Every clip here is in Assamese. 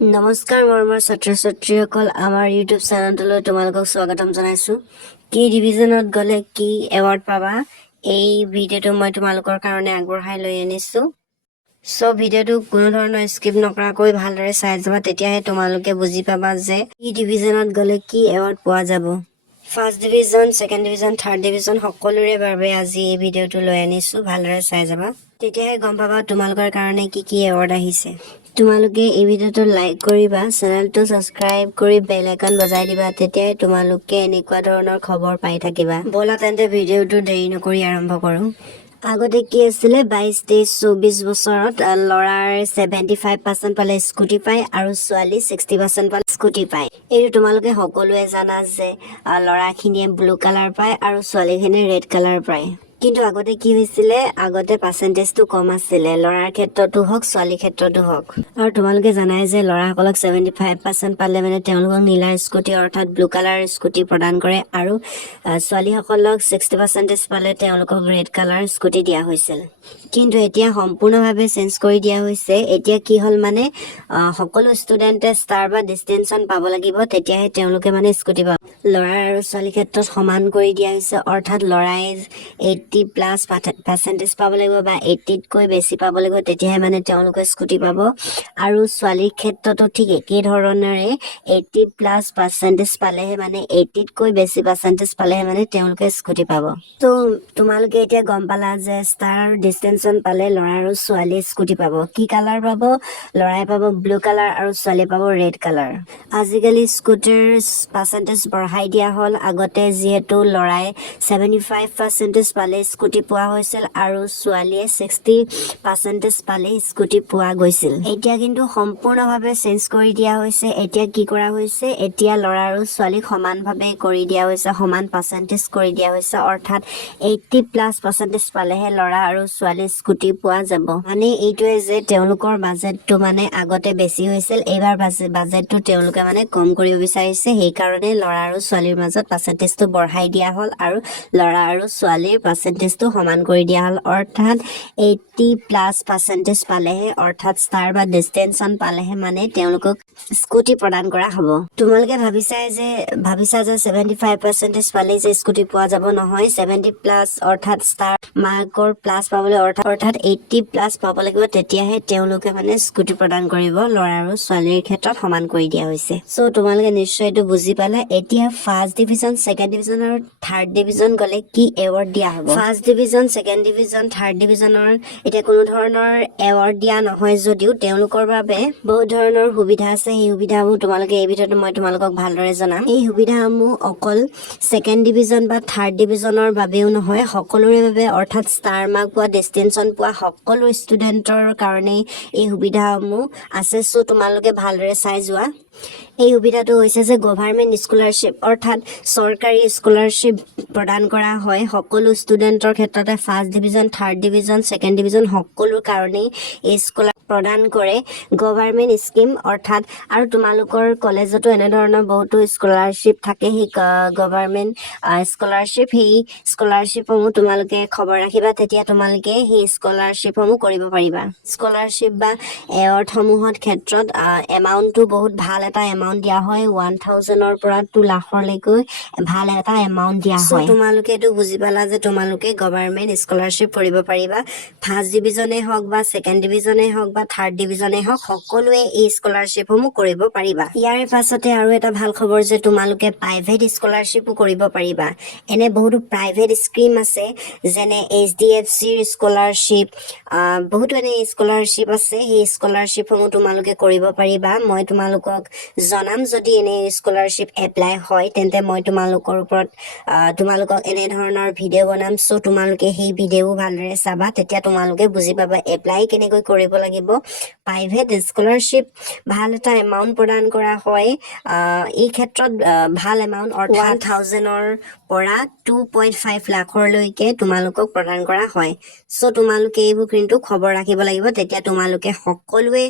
নমস্কাৰ মৰমৰ ছাত্ৰ ছাত্ৰীসকল আমাৰ ইউটিউব চেনেলটোলৈ তোমালোকক স্বাগতম জনাইছোঁ। কি ডিভিজনত গ'লে কি এৱাৰ্ড পাবা এই ভিডিঅ'টো মই তোমালোকৰ কাৰণে আগবঢ়াই লৈ আনিছোঁ। চ' ভিডিঅ'টো কোনো ধৰণৰ স্কিপ নকৰাকৈ ভালদৰে চাই যাবা, তেতিয়াহে তোমালোকে বুজি পাবা যে কি ডিভিজনত গ'লে কি এৱাৰ্ড পোৱা যাব। First division, second division, third division সকলোৰে বাবে আজি এই ভিডিঅ'টো লৈ আনিছোঁ। ভালদৰে চাই যাবা, তেতিয়াহে গম পাবা তোমালোকৰ কাৰণে কি কি এৱাৰ্ড আহিছে। তোমালোকে এই ভিডিঅ'টো লাইক কৰিবা, চেনেলটো ছাবস্ক্ৰাইব কৰি বেল আইকন বজাই দিবা, তেতিয়াহে তোমালোকে এনেকুৱা ধৰণৰ খবৰ পাই থাকিবা। ব'লা তেন্তে ভিডিঅ'টো দেৰি নকৰি আৰম্ভ কৰোঁ। আগতে কি আছিলে, 22, 23, 24 বছৰত ল'ৰাৰ 75% পালে স্কুটি পায় আৰু ছোৱালী 60% পালে স্কুটি পায়। এইটো তোমালোকে সকলোৱে জানা যে ল'ৰাখিনিয়ে ব্লু কালাৰ পায় আৰু ছোৱালীখিনিয়ে ৰেড কালাৰ পায়। কিন্তু আগতে কি হৈছিলে, আগতে পাৰ্চেণ্টেজটো কম আছিলে, ল'ৰাৰ ক্ষেত্ৰতো হওক ছোৱালীৰ ক্ষেত্ৰতো হওক। আৰু তোমালোকে জানাই যে ল'ৰাসকলক 75% পালে মানে তেওঁলোকক নীলা স্কুটি অৰ্থাৎ ব্লু কালাৰ স্কুটি প্ৰদান কৰে আৰু ছোৱালীসকলক 60% পালে তেওঁলোকক ৰেড কালাৰ স্কুটি দিয়া হৈছিল। কিন্তু এতিয়া সম্পূৰ্ণভাৱে চেঞ্জ কৰি দিয়া হৈছে। এতিয়া কি হ'ল মানে সকলো ষ্টুডেণ্টে ষ্টাৰ বা ডিষ্টিংশ্যন পাব লাগিব, তেতিয়াহে তেওঁলোকে মানে স্কুটি পাব। ল'ৰা আৰু ছোৱালীৰ ক্ষেত্ৰত সমান কৰি দিয়া হৈছে, অৰ্থাৎ ল'ৰাই 80+ পাৰ্চেণ্টেজ পাব লাগিব বা 80তকৈ বেছি পাব লাগিব, তেতিয়াহে মানে তেওঁলোকে স্কুটি পাব। আৰু ছোৱালীৰ ক্ষেত্ৰতো ঠিক একেই ধৰণেৰে 80+ পাৰ্চেণ্টেজ পালেহে মানে 80তকৈ বেছি পাৰ্চেণ্টেজ পালেহে মানে তেওঁলোকে স্কুটি পাব। ত' তোমালোকে এতিয়া গম পালা যে ষ্টাৰ ডিষ্টিংশ্যন পালে ল'ৰা আৰু ছোৱালীয়ে স্কুটি পাব। কি কালাৰ পাব? ল'ৰাই পাব ব্লু কালাৰ আৰু ছোৱালীয়ে পাব ৰেড কালাৰ। আজিকালি স্কুটিৰ পাৰ্চেণ্টেজ বঢ়াই দিয়া হ'ল। আগতে যিহেতু ল'ৰাই 75% পালে স্কুটি পোৱা হৈছিল আৰু ছোৱালীয়ে 60% পালে স্কুটি পোৱা গৈছিল। এতিয়া কিন্তু সম্পূৰ্ণভাৱে চেঞ্জ কৰি দিয়া হৈছে। এতিয়া কি কৰা হৈছে, এতিয়া ল'ৰা আৰু ছোৱালীক সমানভাৱে কৰি দিয়া হৈছে, সমান পাৰ্চেণ্টেজ কৰি দিয়া হৈছে, অৰ্থাৎ 80+ পাৰ্চেণ্টেজ পালেহে ল'ৰা আৰু ছোৱালী স্কুটি পোৱা যাব। মানে এইটোৱে যে তেওঁলোকৰ বাজেটটো মানে আগতে বেছি হৈছিল, এইবাৰ বাজেটটো তেওঁলোকে মানে কম কৰিব বিচাৰিছে। সেইকাৰণে ল'ৰা আৰু ছোৱালীৰ মাজত পাৰ্চেণ্টেজটো বঢ়াই দিয়া হ'ল আৰু ল'ৰা আৰু ছোৱালীৰ পাৰ্চেণ্টেজটো সমান কৰি দিয়া হ'ল, অৰ্থাৎ 80+ পাৰ্চেণ্টেজ পালেহে, অৰ্থাৎ ষ্টাৰ বা ডিষ্টিংশ্যন পালেহে মানে তেওঁলোকক স্কুটি প্ৰদান কৰা হ'ব। তোমালোকে ভাবিছা যে 75% পালেই যে স্কুটি পোৱা যাব, নহয়। 70+ অৰ্থাৎ ষ্টাৰ মাৰ্কৰ প্লাছ পাবলৈ অৰ্থাৎ 80+ পাব লাগিব, তেতিয়াহে তেওঁলোকে মানে স্কুটি প্ৰদান কৰিব। ল'ৰা আৰু ছোৱালীৰ ক্ষেত্ৰত সমান কৰি দিয়া হৈছে। চ' তোমালোকে নিশ্চয় এইটো বুজি পালা। এতিয়া ফাৰ্ষ্ট ডিভিজন, ছেকেণ্ড ডিভিজন আৰু থাৰ্ড ডিভিজন গ'লে কি এৱাৰ্ড দিয়া হ'ব। First division, second division, third ডিভিজনৰ এতিয়া কোনো ধৰণৰ এৱাৰ্ড দিয়া নহয় যদিও তেওঁলোকৰ বাবে বহুত ধৰণৰ সুবিধা আছে। সেই সুবিধাসমূহ তোমালোকে এই ভিডিঅ'ত মই তোমালোকক ভালদৰে জনাম। এই সুবিধাসমূহ অকল ছেকেণ্ড ডিভিজন বা থাৰ্ড ডিভিজনৰ বাবেও নহয়, সকলোৰে বাবে, অৰ্থাৎ ষ্টাৰ মাৰ্ক পোৱা, ডিষ্টিংশ্যন পোৱা সকলো ষ্টুডেণ্টৰ কাৰণেই এই সুবিধাসমূহ আছে। চ' তোমালোকে ভালদৰে চাই যোৱা। এই সুবিধাটো হৈছে যে গভাৰ্মেণ্ট স্কলাৰশ্বিপ, অৰ্থাৎ চৰকাৰী স্কলাৰশ্বিপ প্ৰদান কৰা হয় সকলো ষ্টুডেণ্টৰ ক্ষেত্ৰতে। First division, third division, second division সকলো কাৰণেই এই স্কলাৰ প্ৰদান কৰে গভাৰ্মেণ্ট স্কিম, অৰ্থাৎ আৰু তোমালোকৰ কলেজতো এনেধৰণৰ বহুতো স্কলাৰশ্বিপ থাকে। সেই গভাৰ্মেণ্ট স্কলাৰশ্বিপ, সেই স্কলাৰশ্বিপসমূহ তোমালোকে খবৰ ৰাখিবা, তেতিয়া তোমালোকে সেই স্কলাৰশ্বিপসমূহ কৰিব পাৰিবা। স্কলাৰশ্বিপ বা এৱাৰ্ডসমূহৰ ক্ষেত্ৰত এমাউণ্টটো বহুত ভাল এটা এমাউণ্ট দিয়া হয়, 1000ৰ পৰা 2 লাখলৈকে ভাল এটা এমাউণ্ট দিয়া হয়। তোমালোকে এইটো বুজি পালা যে তোমালোকে গভাৰ্মেণ্ট স্কলাৰশ্বিপ কৰিব পাৰিবা। ফাৰ্ষ্ট ডিভিজনেই হওক বা ছেকেণ্ড ডিভিজনেই হওক বা থাৰ্ড ডিভিজনেই হওক, সকলোৱে এই স্কলাৰশ্বিপসমূহ কৰিব পাৰিবা। ইয়াৰ পাছতে আৰু এটা ভাল খবৰ যে তোমালোকে প্ৰাইভেট স্কলাৰশ্বিপো কৰিব পাৰিবা। এনে বহুতো প্ৰাইভেট স্কিম আছে, যেনে HDFCৰ স্কলাৰশ্বিপ, বহুতো এনে স্কলাৰশ্বিপ আছে। সেই স্কলাৰশ্বিপসমূহ তোমালোকে কৰিব পাৰিবা। মই তোমালোকক জনাম, যদি এনে স্কলাৰশ্বিপ এপ্লাই হয় তেন্তে মই তোমালোকৰ ওপৰত তোমালোকক এনেধৰণৰ ভিডিঅ' বনাম। চ' তোমালোকে সেই ভিডিঅ'ও ভালদৰে চাবা, তেতিয়া তোমালোকে বুজি পাবা এপ্লাই কেনেকৈ কৰিব লাগিব। প্ৰাইভেট স্কলাৰশ্বিপ ভাল এটা এমাউণ্ট প্ৰদান কৰা হয়। এই ক্ষেত্ৰত ভাল এমাউণ্ট, অৰ্থাৎ 1000ৰ পৰা 2.5 লাখলৈকে তোমালোকক প্ৰদান কৰা হয়। চ' তোমালোকে এইবোৰ কিন্তু খবৰ ৰাখিব লাগিব, তেতিয়া তোমালোকে সকলোৱে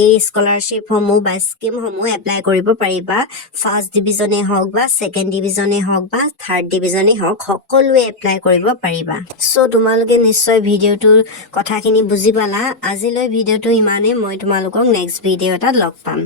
এই স্কলাৰশ্বিপসমূহ বা স্কিমসমূহ এপ্লাই কৰিব পাৰিবা। ফাৰ্ষ্ট ডিভিজনেই হওক বা ছেকেণ্ড ডিভিজনেই হওক বা থাৰ্ড ডিভিজনেই হওক, সকলোৱে এপ্লাই কৰিব পাৰিবা। চ' তোমালোকে নিশ্চয় ভিডিঅ'টোৰ কথাখিনি বুজি পালা। আজিলৈ ভিডিঅ'টো ইমানেই। মই তোমালোকক নেক্সট ভিডিঅ' এটাত লগ পাম।